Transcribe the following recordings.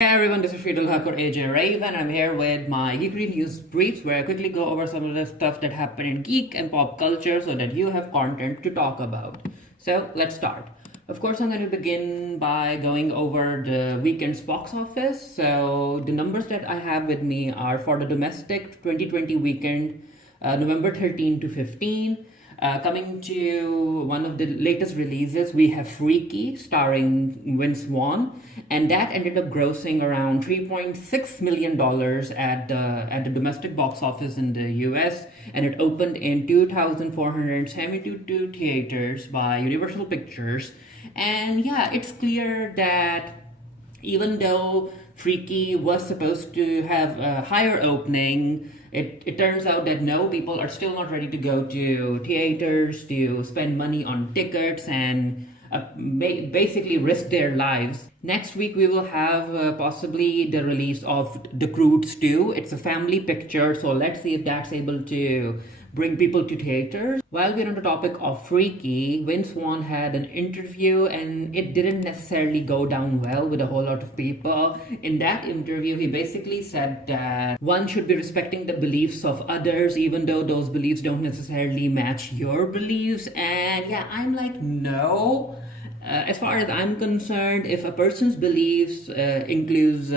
Hey everyone, this is Friedel Hakur AJ Raven. I'm here with my Geekiary News Briefs, where I quickly go over some of the stuff that happened in geek and pop culture so that you have content to talk about. So let's start. Of course, I'm going to begin by going over the weekend's box office. So the numbers that I have with me are for the domestic 2020 weekend, November 13 to 15. Coming to one of the latest releases, we have Freaky, starring Vaughn, and that ended up grossing around $3.6 million at the domestic box office in the US, and it opened in 2,472 theaters by Universal Pictures. And yeah, it's clear that even though Freaky was supposed to have a higher opening, it turns out that no, people are still not ready to go to theaters to spend money on tickets and basically risk their lives. Next week we will have possibly the release of The Croods 2. It's a family picture, so let's see if that's able to bring people to theaters. While we're on the topic of Freaky, Vince Vaughn had an interview and it didn't necessarily go down well with a whole lot of people. In that interview, he basically said that one should be respecting the beliefs of others even though those beliefs don't necessarily match your beliefs. And yeah, I'm like, no. As far as I'm concerned, if a person's beliefs includes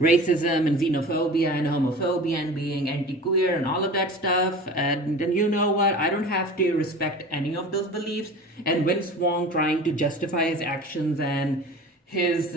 racism and xenophobia and homophobia and being anti-queer and all of that stuff, and then you know what, I don't have to respect any of those beliefs. And Vince Vaughn trying to justify his actions and his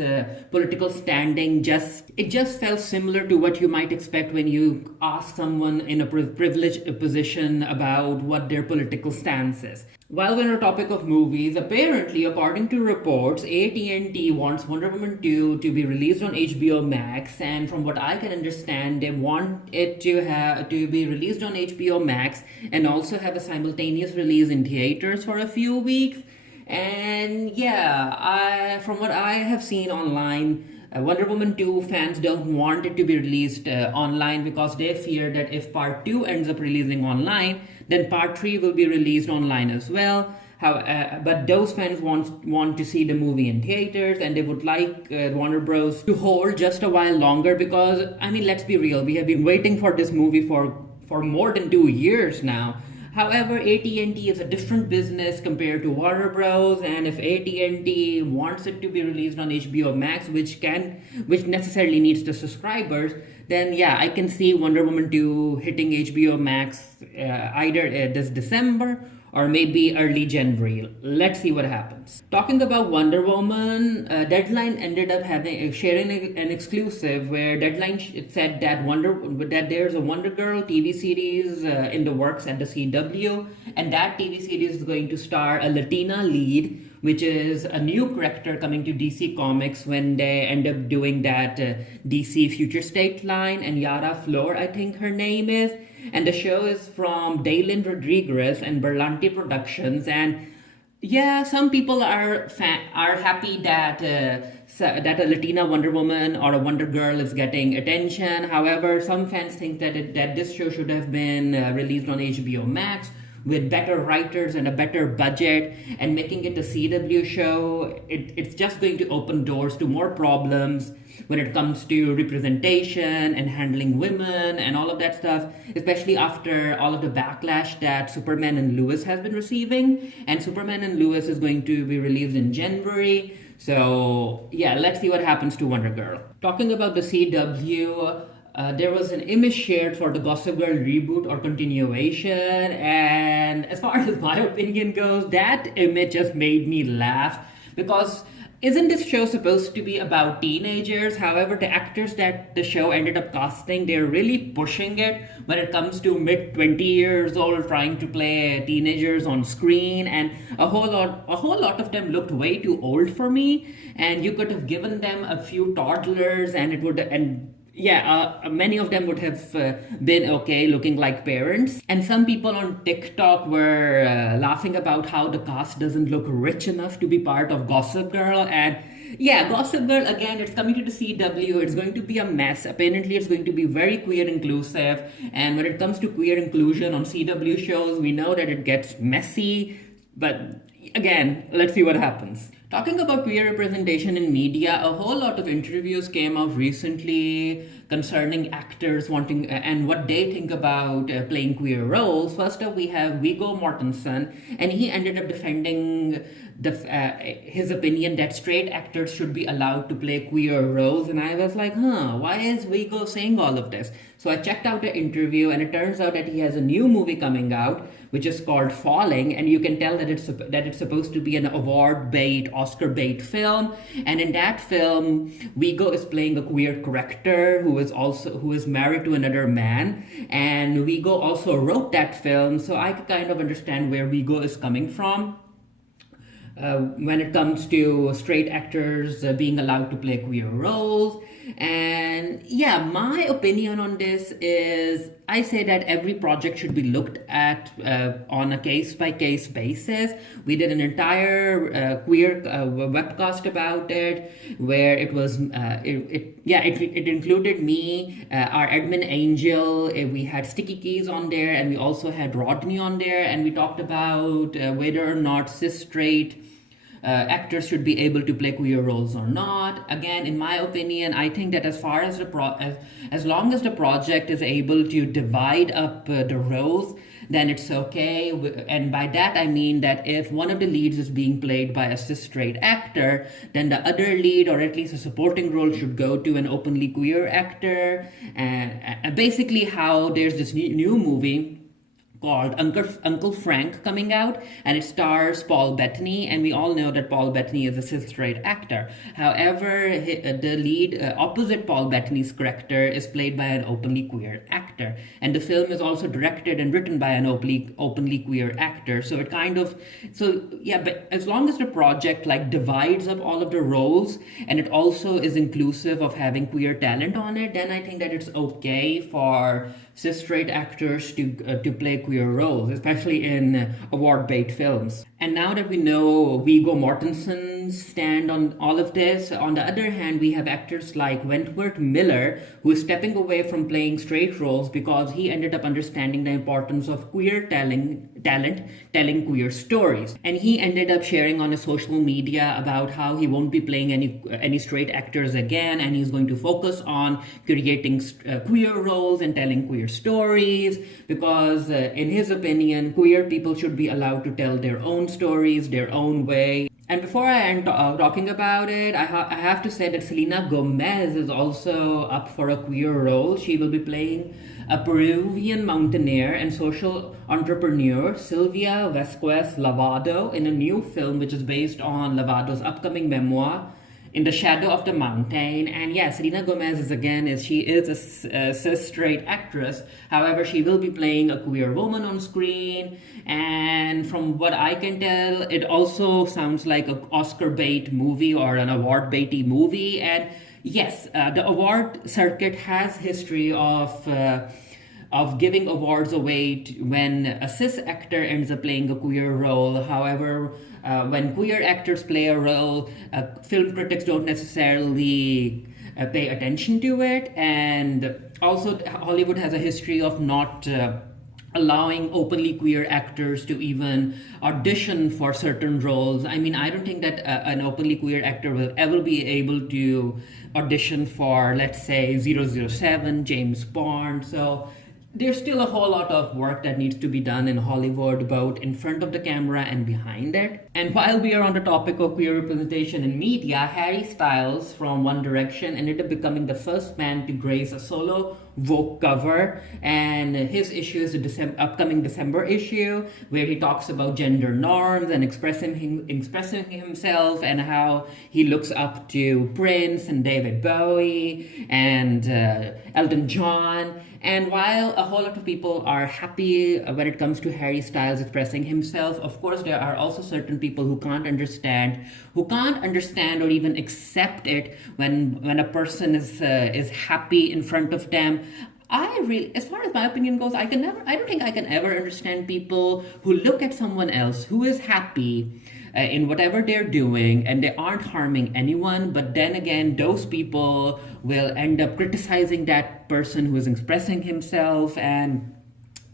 political standing just felt similar to what you might expect when you ask someone in a privileged position about what their political stance is. While we're on the topic of movies, apparently, according to reports, AT&T wants Wonder Woman 2 to be released on HBO Max, and from what I can understand, they want it to be released on HBO Max and also have a simultaneous release in theaters for a few weeks. And yeah, from what I have seen online, Wonder Woman 2 fans don't want it to be released online because they fear that if part 2 ends up releasing online, then part 3 will be released online as well. But those fans want to see the movie in theaters, and they would like Warner Bros. To hold just a while longer because, I mean, let's be real, we have been waiting for this movie for more than 2 years now. However, AT&T is a different business compared to Warner Bros. And if AT&T wants it to be released on HBO Max, which necessarily needs the subscribers, then yeah, I can see Wonder Woman 2 hitting HBO Max either this December or maybe early January. Let's see what happens. Talking about Wonder Woman, Deadline ended up sharing an exclusive where Deadline said that there's a Wonder Girl TV series in the works at the CW, and that TV series is going to star a Latina lead, which is a new character coming to DC Comics when they end up doing that DC Future State line, and Yara Flor, I think her name is. And the show is from Daylin Rodriguez and Berlanti Productions. And yeah, some people are happy that a Latina Wonder Woman or a Wonder Girl is getting attention. However, some fans think that this show should have been released on HBO Max with better writers and a better budget, and making it a CW show, it's just going to open doors to more problems when it comes to representation and handling women and all of that stuff, especially after all of the backlash that Superman and Lois has been receiving. And Superman and Lois is going to be released in January. So yeah, let's see what happens to Wonder Girl. Talking about the CW, there was an image shared for the Gossip Girl reboot or continuation, and as far as my opinion goes, that image just made me laugh because isn't this show supposed to be about teenagers? However, the actors that the show ended up casting, they're really pushing it when it comes to mid-20 years old trying to play teenagers on screen, and a whole lot of them looked way too old for me. And you could have given them a few toddlers, and many of them would have been okay looking like parents. And some people on TikTok were laughing about how the cast doesn't look rich enough to be part of Gossip Girl. And yeah, Gossip Girl, again, it's coming to the CW. It's going to be a mess. Apparently, it's going to be very queer inclusive. And when it comes to queer inclusion on CW shows, we know that it gets messy. But again, let's see what happens. Talking about queer representation in media, a whole lot of interviews came out recently concerning actors wanting and what they think about playing queer roles. First up, we have Viggo Mortensen, and he ended up defending his opinion that straight actors should be allowed to play queer roles. And I was like, why is Viggo saying all of this? So I checked out the interview, and it turns out that he has a new movie coming out, which is called Falling, and you can tell that it's supposed to be an award bait, Oscar bait film. And in that film, Viggo is playing a queer character who is married to another man, and Viggo also wrote that film, so I could kind of understand where Viggo is coming from. When it comes to straight actors being allowed to play queer roles. And yeah, my opinion on this is I say that every project should be looked at on a case-by-case basis. We did an entire queer webcast about it, where it was it included me, our admin Angel, we had Sticky Keys on there, and we also had Rodney on there, and we talked about whether or not cis straight actors should be able to play queer roles or not. Again, in my opinion, I think that as far as as long as the project is able to divide up the roles, then it's okay. And by that I mean that if one of the leads is being played by a cis straight actor, then the other lead, or at least a supporting role, should go to an openly queer actor. And basically how there's this new movie called Uncle Frank coming out, and it stars Paul Bettany, and we all know that Paul Bettany is a cis straight actor. However, the lead opposite Paul Bettany's character is played by an openly queer actor, and the film is also directed and written by an openly queer actor. So it but as long as the project divides up all of the roles, and it also is inclusive of having queer talent on it, then I think that it's okay for cis straight actors to play queer roles, especially in award bait films. And now that we know Viggo Mortensen's stand on all of this, on the other hand, we have actors like Wentworth Miller, who is stepping away from playing straight roles because he ended up understanding the importance of queer talent telling queer stories. And he ended up sharing on his social media about how he won't be playing any straight actors again, and he's going to focus on creating queer roles and telling queer stories, because in his opinion, queer people should be allowed to tell their own stories their own way. And before I end talking about it, I have to say that Selena Gomez is also up for a queer role. She will be playing a Peruvian mountaineer and social entrepreneur, Sylvia Vasquez Lavado, in a new film which is based on Lavado's upcoming memoir, In the Shadow of the Mountain. And yeah, Selena Gomez is a cis straight actress. However, she will be playing a queer woman on screen. And from what I can tell, it also sounds like an Oscar bait movie or an award baity movie. And yes, the award circuit has history of giving awards away when a cis actor ends up playing a queer role. However, when queer actors play a role, film critics don't necessarily pay attention to it. And also, Hollywood has a history of not allowing openly queer actors to even audition for certain roles. I mean, I don't think that an openly queer actor will ever be able to audition for, let's say, 007, James Bond. So there's still a whole lot of work that needs to be done in Hollywood, both in front of the camera and behind it. And while we are on the topic of queer representation in media, Harry Styles from One Direction ended up becoming the first man to grace a solo Vogue cover, and his issue is the upcoming December issue, where he talks about gender norms and expressing himself, and how he looks up to Prince and David Bowie and Elton John. And while a whole lot of people are happy when it comes to Harry Styles expressing himself, of course there are also certain people who can't understand or even accept it when a person is happy in front of them. As far as my opinion goes, I don't think I can ever understand people who look at someone else who is happy in whatever they're doing and they aren't harming anyone, but then again, those people will end up criticizing that person who is expressing himself. And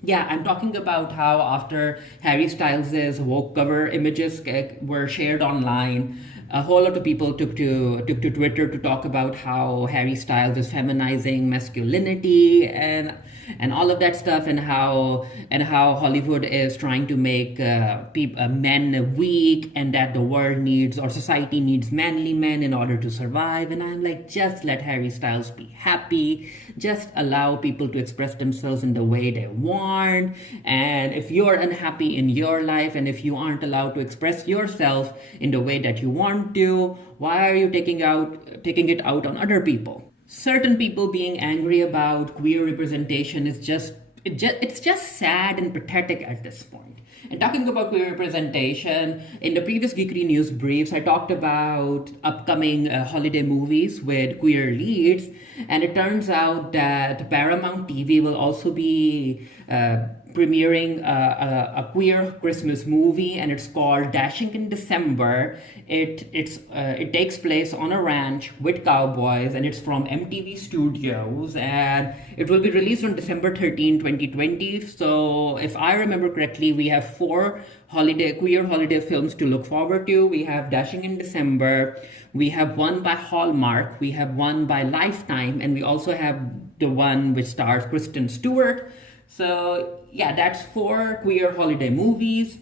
yeah, I'm talking about how after Harry Styles' Vogue cover images were shared online, a whole lot of people took to Twitter to talk about how Harry Styles is feminizing masculinity and all of that stuff, and how Hollywood is trying to make men weak, and that the world needs, or society needs, manly men in order to survive. And I'm like, just let Harry Styles be happy. Just allow people to express themselves in the way they want. And if you're unhappy in your life, and if you aren't allowed to express yourself in the way that you want to, why are you taking it out on other people? Certain people being angry about queer representation is it's just sad and pathetic at this point. And talking about queer representation, in the previous Geekiary News Briefs, I talked about upcoming holiday movies with queer leads, and it turns out that Paramount TV will also be premiering a queer Christmas movie, and it's called Dashing in December. It takes place on a ranch with cowboys, and it's from MTV Studios, and it will be released on December 13, 2020. So if I remember correctly, we have 4 queer holiday films to look forward to. We have Dashing in December, we have one by Hallmark, we have one by Lifetime, and we also have the one which stars Kristen Stewart. So yeah, that's 4 queer holiday movies.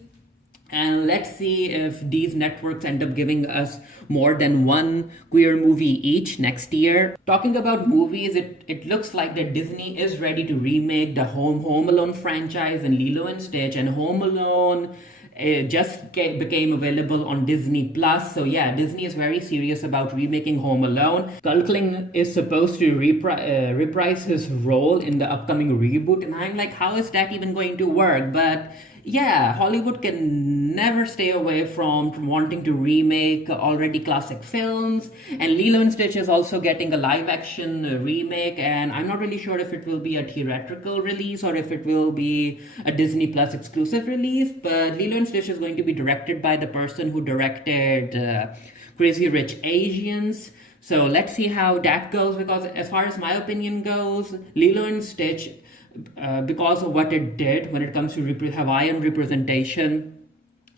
And let's see if these networks end up giving us more than one queer movie each next year. Talking about movies, it looks like that Disney is ready to remake the Home Alone franchise and Lilo and Stitch, and Home Alone just became available on Disney Plus. So yeah, Disney is very serious about remaking Home Alone. Culkin is supposed to reprise his role in the upcoming reboot, and I'm like, how is that even going to work? But yeah, Hollywood can never stay away from wanting to remake already classic films. And Lilo and Stitch is also getting a live action remake, and I'm not really sure if it will be a theatrical release or if it will be a Disney Plus exclusive release. But Lilo and Stitch is going to be directed by the person who directed Crazy Rich Asians. So let's see how that goes, because as far as my opinion goes, Lilo and Stitch, because of what it did when it comes to Hawaiian representation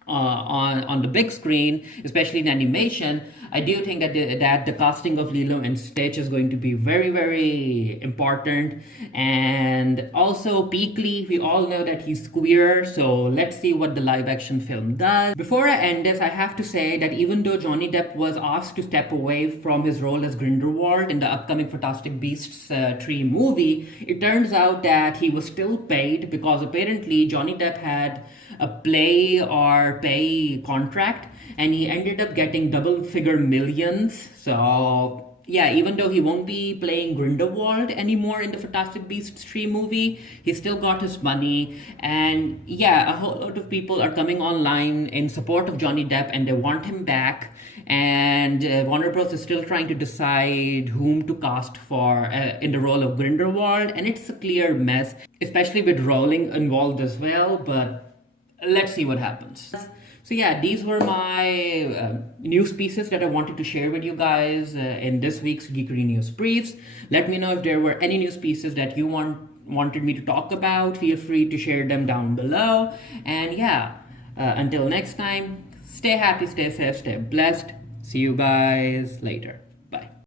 on the big screen, especially in animation, I do think that the casting of Lilo and Stitch is going to be very, very important. And also Peakley, we all know that he's queer, so let's see what the live action film does. Before I end this, I have to say that even though Johnny Depp was asked to step away from his role as Grindelwald in the upcoming Fantastic Beasts 3 movie, it turns out that he was still paid, because apparently Johnny Depp had a play or pay contract, and he ended up getting double-figure millions. So yeah, even though he won't be playing Grindelwald anymore in the Fantastic Beasts 3 movie, he still got his money. And yeah, a whole lot of people are coming online in support of Johnny Depp, and they want him back. And Warner Bros. Is still trying to decide whom to cast for in the role of Grindelwald, and it's a clear mess, especially with Rowling involved as well. But let's see what happens. So yeah, these were my news pieces that I wanted to share with you guys in this week's Geekiary News Briefs. Let me know if there were any news pieces that you wanted me to talk about. Feel free to share them down below. And yeah, until next time, stay happy, stay safe, stay blessed. See you guys later.